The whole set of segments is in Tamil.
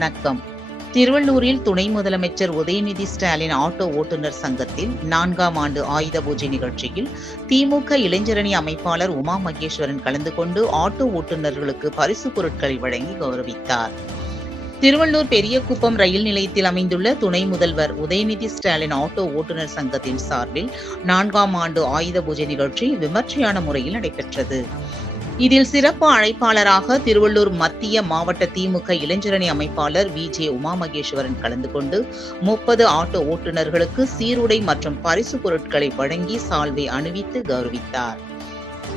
வணக்கம். திருவள்ளூரில் துணை முதலமைச்சர் உதயநிதி ஸ்டாலின் ஆட்டோ ஓட்டுநர் சங்கத்தில் 4ஆம் ஆண்டு ஆயுத பூஜை நிகழ்ச்சியில் திமுக இளைஞரணி அமைப்பாளர் உமா மகேஸ்வரன் கலந்து கொண்டு ஆட்டோ ஓட்டுநர்களுக்கு பரிசு பொருட்களை வழங்கி கௌரவித்தார். திருவள்ளூர் பெரியகுப்பம் ரயில் நிலையத்தில் அமைந்துள்ள துணை முதல்வர் உதயநிதி ஸ்டாலின் ஆட்டோ ஓட்டுநர் சங்கத்தின் சார்பில் 4ஆம் ஆண்டு ஆயுத பூஜை நிகழ்ச்சி விமர்சையான முறையில் நடைபெற்றது. இதில் சிறப்பு அழைப்பாளராக திருவள்ளூர் மத்திய மாவட்ட திமுக இளைஞரணி அமைப்பாளர் வி.ஜே. உமா மகேஸ்வரன் கலந்து கொண்டு 30 ஆட்டோ ஓட்டுநர்களுக்கு சீருடை மற்றும் பரிசு பொருட்களை வழங்கி சால்வை அணிவித்து கௌரவித்தார்.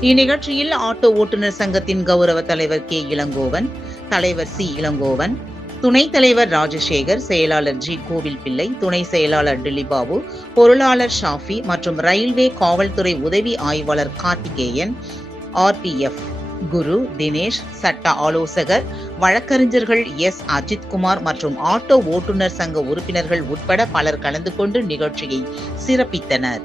இந்நிகழ்ச்சியில் ஆட்டோ ஓட்டுநர் சங்கத்தின் கௌரவ தலைவர் கே. இளங்கோவன், தலைவர் சி. இளங்கோவன், துணைத் தலைவர் ராஜசேகர், செயலாளர் ஜி. கோவில்பிள்ளை, துணை செயலாளர் டில்லிபாபு, பொருளாளர் ஷாஃபி மற்றும் ரயில்வே காவல்துறை உதவி ஆய்வாளர் கார்த்திகேயன், RPF குரு, தினேஷ், சட்ட ஆலோசகர், வழக்கறிஞர்கள் எஸ். அஜித்குமார் மற்றும் ஆட்டோ ஓட்டுநர் சங்க உறுப்பினர்கள் உட்பட பலர் கலந்து கொண்டு நிகழ்ச்சியை சிறப்பித்தனர்.